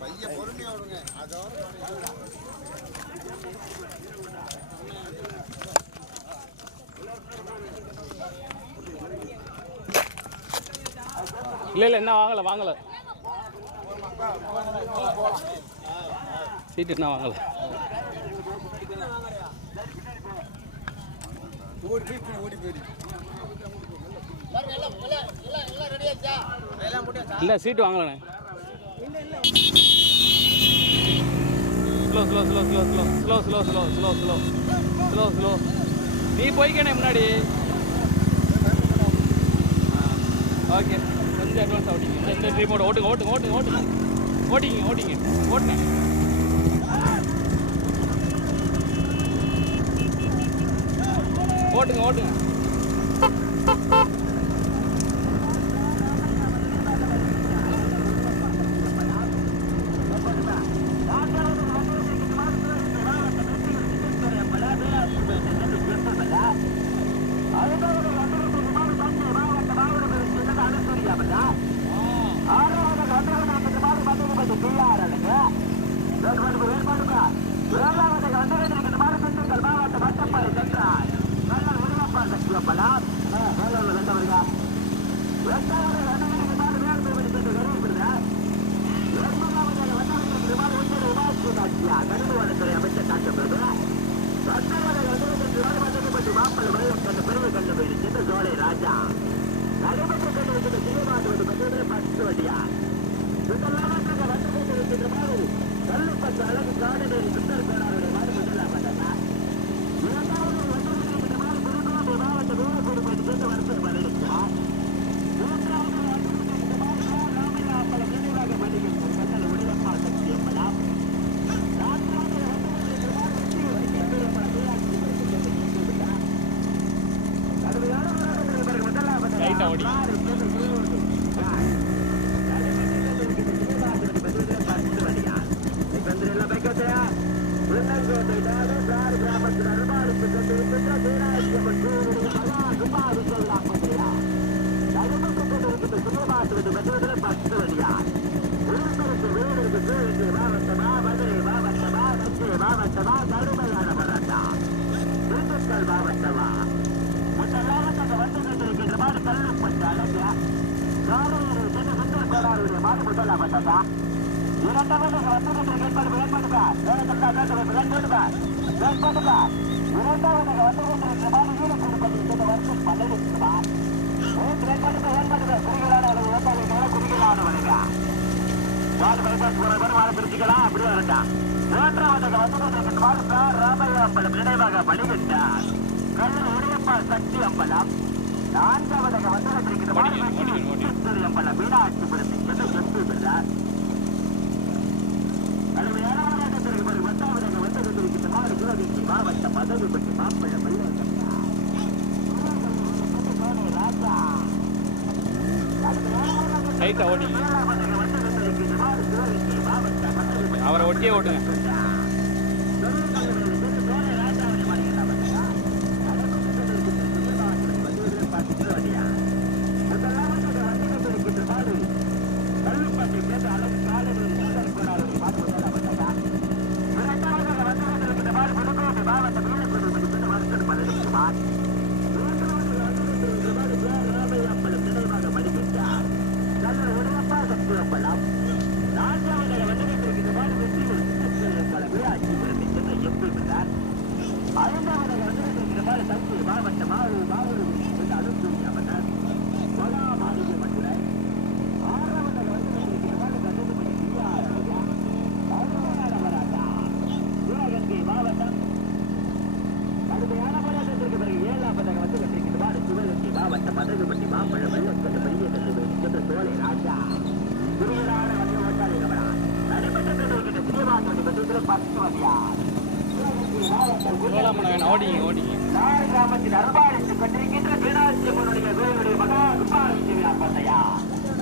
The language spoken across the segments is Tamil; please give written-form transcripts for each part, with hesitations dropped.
பையன் பொறுமையா வருங்க. அதோட இல்லை என்ன வாங்கலை சீட்டு என்ன வாங்கலை. இல்லை சீட்டு வாங்கலண்ணே. Slow slow slow slow slow slow slow slow slow slow slow slow நீ போய்க்கணே முன்னாடி. ஓகே கொஞ்சம் அட்வான்ஸ் ஓட்டிங்க. இந்த ட்ரீமோட ஓட்டுங்க ஓட்டுங்க ஓட்டுங்க ஓட்டுங்க ஓட்டிங்க ஓட்டிங்க ஓட்டுனேன். ஓட்டுங்க ஓட்டுங்க. அவரை ஒட்டியே ஓட்டுங்க.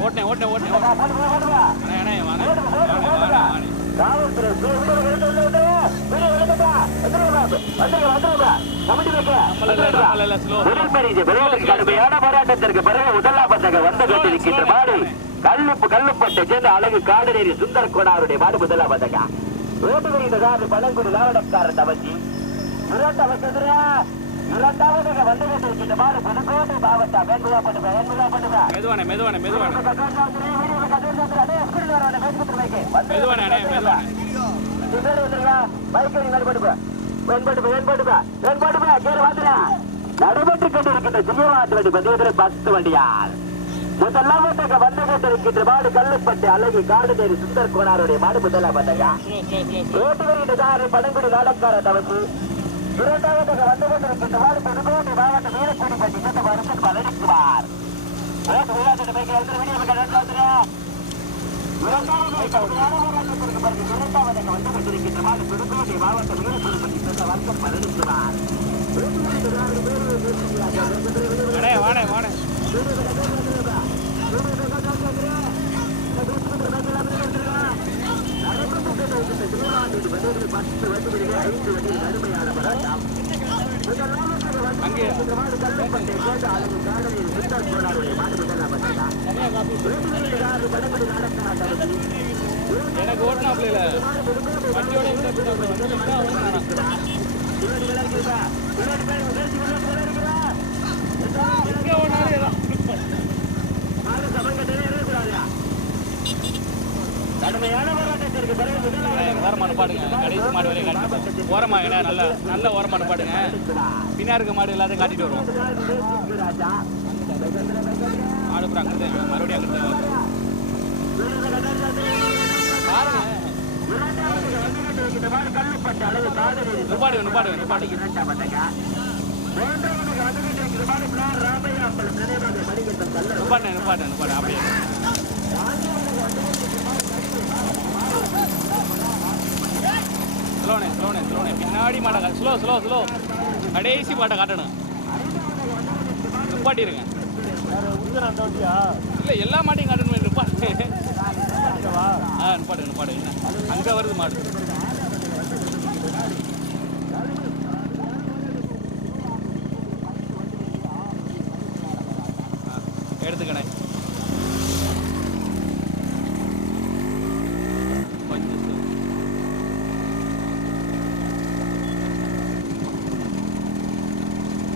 ஓட்டேன் காவல்துறை கடுமையான போராட்டத்திற்கு பிறகு முதலாபத்தாக வந்து கொண்டிருக்கின்ற மாடு கல்லுப்பட்டை சேர்ந்த அழகு காடநேரி சுந்தர் கோடாருடைய மாடு முதலாபத்தாக ஓட்டுவீடு பழங்குடி லாவடக்காரன் தவச்சி இரண்டாவதாக வந்து கொண்டிருக்கின்ற மாடு புதுக்கோட்டை மாவட்டம் மெதுவானே மெதுவானே மெதுவானே நடைபெற்றுக் கொண்டிருக்கின்ற சிங்கவாட்டு பதிவு 10 வண்டியால் முதலாவதாக வந்து கொண்டிருக்கின்ற மாடு கல்லுப்பட்டு அழகு காடுநேரி சுந்தர் கோனாருடைய மாடு முதலாவதாக பழங்குடி நாடக்கார தவறு இரண்டாவதாக வந்து கொண்டிருக்கின்ற மாடு புதுக்கோட்டை மாவட்டம் வீரக்குடிப்பட்டி வருஷம் பழனிக்குமார் வாணே வாணே எனக்கு ஓட்டினாப்ல வண்டியோட ஓரமாடு பாடுங்க கடைசி மாடு வரையும் காட்டி ஓரமா ஏன்னா நல்ல நல்ல ஓரமாடு பாடுங்க பின்னா இருக்க மாடு எல்லாத்தையும் காட்டிட்டு வருவோம் மாடு அப்புறம் அங்கிட்டு மறுபடியும் அங்கிட்டு பாருங்க நிப்பாடு நிப்பாடு நிப்பாடு நிப்பாட்டு நிப்பாட்டு நிப்பாடு அப்படியே ஸ்லோனே ஸ்லோனே ஸ்லோனே பின்னாடி மாட்டை ஸ்லோ ஸ்லோ ஸ்லோ கடைசி மாட்டை காட்டணும் நிப்பாட்டிருங்க இல்லை எல்லா மாட்டையும் காட்டணும் நிப்பாட்டு நிப்பாடு நிப்பாடு என்ன அங்கே வருது மாடு எடுத்துக்கணே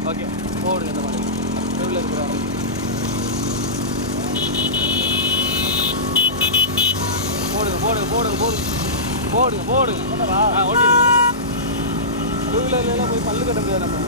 ஓகே போடுங்க இந்த மாதிரி எவ்வளோ இருக்கிறாங்க போடுங்க போடுங்க போடுங்க போடுங்க போடுங்க போடுங்க ஓட்டி டூ வீலர்லாம் போய் பல்லு கட்ட முடியாது நம்ம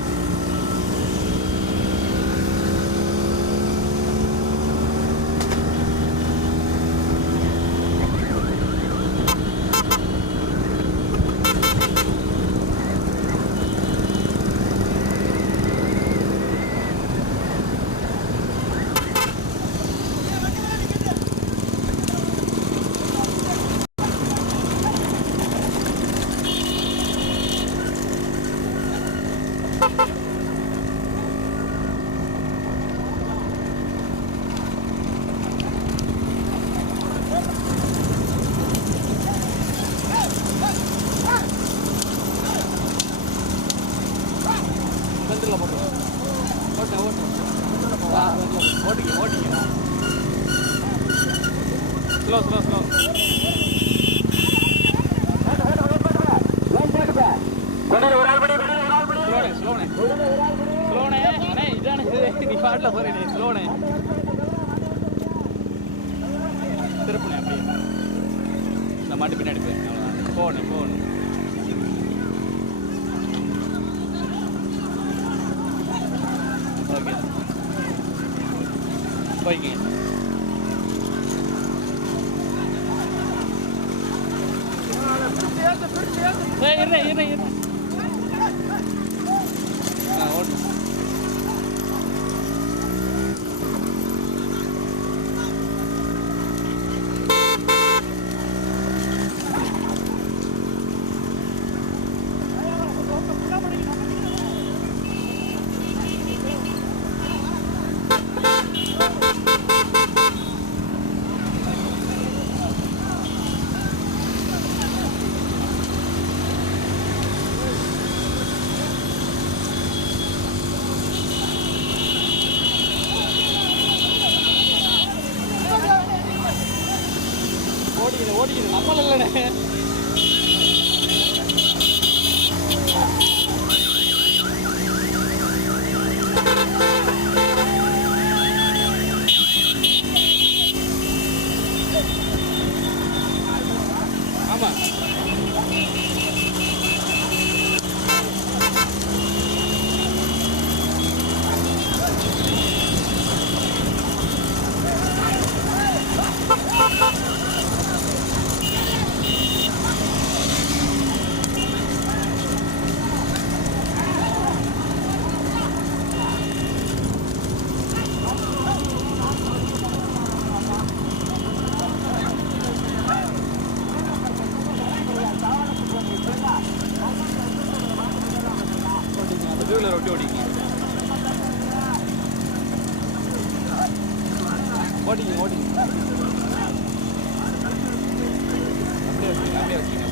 ஓட்டிங்க ஓட்டிங்க ஸ்லோ ஸ்லோ ஸ்லோ ஸ்லோனே ஸ்லோனே ஸ்லோனே அண்ணே இதானே நீ பாட்டில் போகிறேன் ஸ்லோனே திருப்பினே அப்படியே இந்த மாட்டு பின்னாடி போய் போகணும் போகணும் ஓகே போய்க்கிங்க இருங்க இருங்க இருங்க ஓட்டு வீலர் ஒட்டி ஓடிங்க ஓடிங்க ஓடிங்க அப்படியே வச்சுங்க அப்படியே வச்சுங்க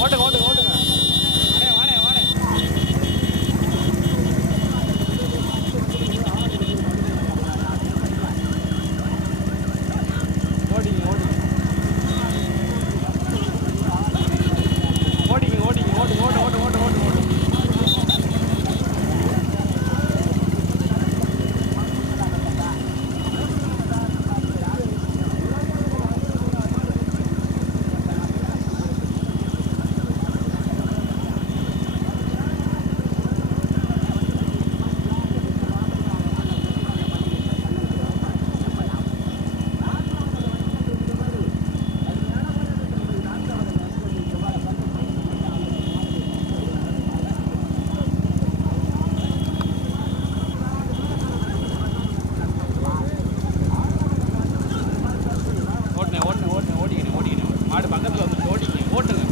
ஓட்டுங்க ஓட்டுங்க ஓட்டுங்க வாடே வாடே ஓடிங்க ஓடிங்க ஓடிங்க ஓடிங்க ஓட்டு ஓட்டு ஓட்டு ஓட்டு ஓட்டு ஓட்டு மாடு பக்கத்தில் வந்து ஓடிங்க ஓட்டுங்க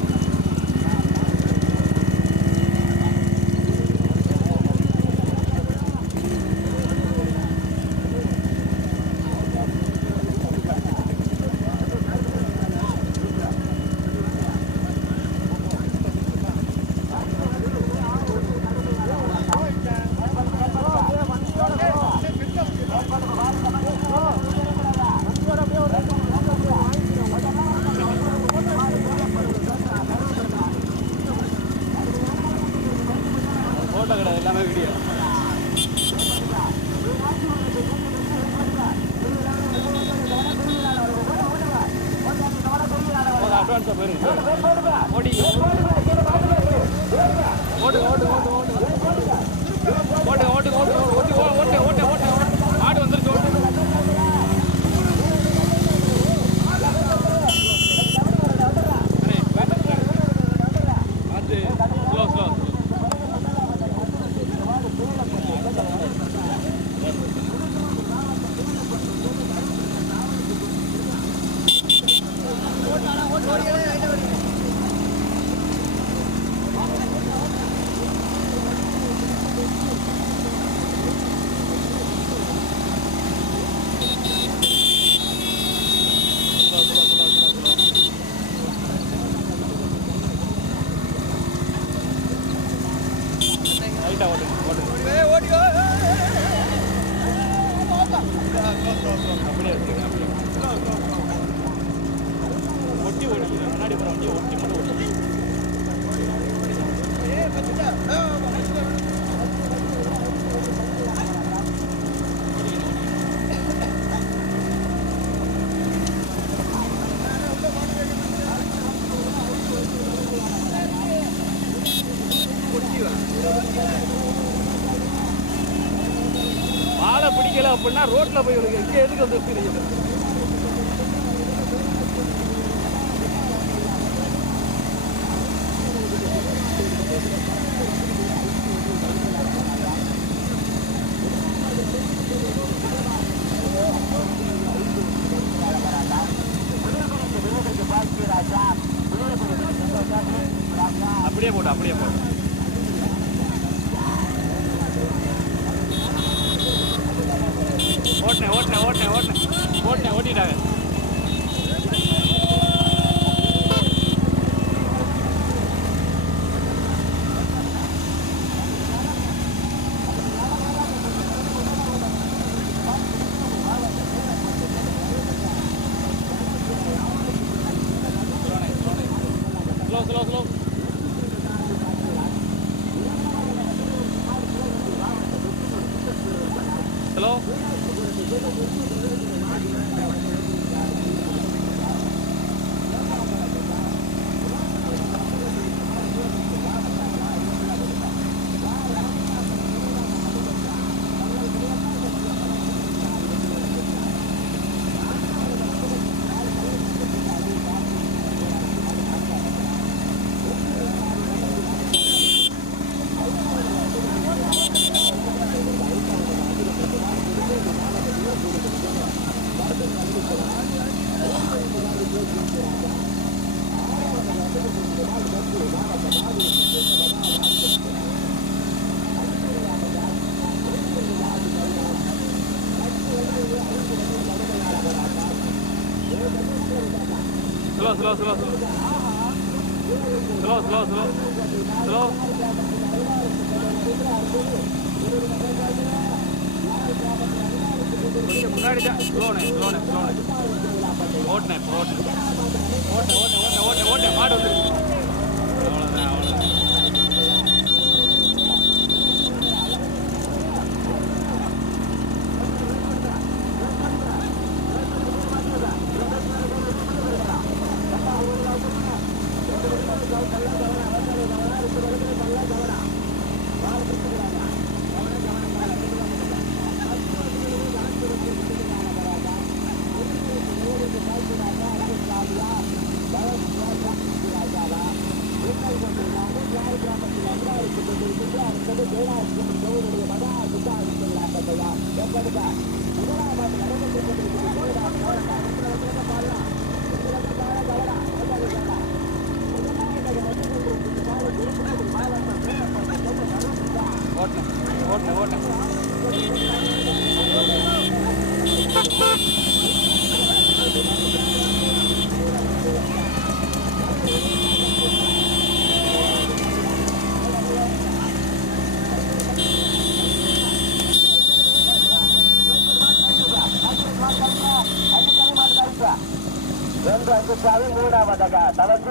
ஃபோட்டோ கிடையாது எல்லாமே வீடியோ அட்வான்ஸாக போயிருங்க ஓடிங்க ஓட்டு ஓட்டு ஓட்டு ஓட்டு ஓட்டு ஓட்டு ஓட்டு ஓட்டு ஓட்டு ஓட்டு ஓட்டு ஆடு வந்துருச்சு ஓட்டு அது ஸ்லோ ஸ்லோ லைட்டாக ஓட்டுங்க ஓட்டுங்க அப்படியே இருக்குங்க அப்படியே ஒட்டி ஓடிங்க முன்னாடி போகிற வண்டியை ஒட்டி மட்டும் ஓட்டி வாழை பிடிக்கல அப்படின்னா ரோட்டில் போய் விடுங்க இங்கே எதுக்கு வந்து தெரியுது அப்படியே போட்டு அப்படியே போட்டு ஓட்டினேன் ஓட்டிட்டாங்க ஸ்லோ ஸ்லோ முன்னாடி தான் ஸ்லோனே ஓட்டினேன் மாடு வந்துருக்கு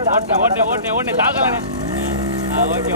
அவ்வளோதான் ஓட்டே தாக்கலண்ணே. ஓகே